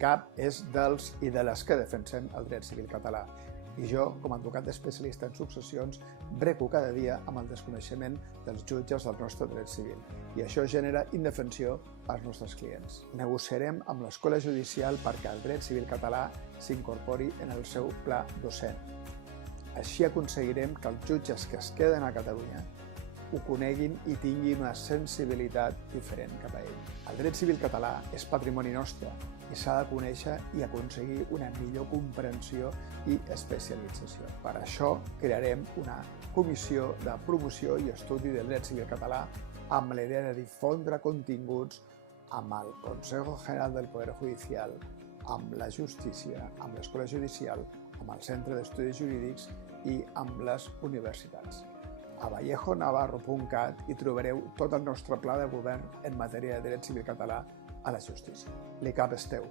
L'ICAP és dels i de les que defensem el dret civil català. I jo, com a advocat especialista en successions, breco cada dia amb el desconeixement dels jutges del nostre dret civil. I això genera indefensió als nostres clients. Negociarem amb l'Escola Judicial perquè el dret civil català s'incorpori en el seu pla docent. Així aconseguirem que els jutges que es queden a Catalunya ho coneguin i tinguin una sensibilitat diferent cap a ell. El dret civil català és patrimoni nostre i s'ha de conèixer i aconseguir una millor comprensió i especialització. Per això crearem una comissió de promoció i estudi del dret civil català amb la idea de difondre continguts amb el Consejo General del Poder Judicial, amb la justícia, amb l'Escola Judicial, amb el Centre d'Estudis Jurídics i amb les universitats. A vallejonavarro.cat hi trobareu tot el nostre pla de govern en matèria de dret civil català a la justícia. L'ICAP és teu.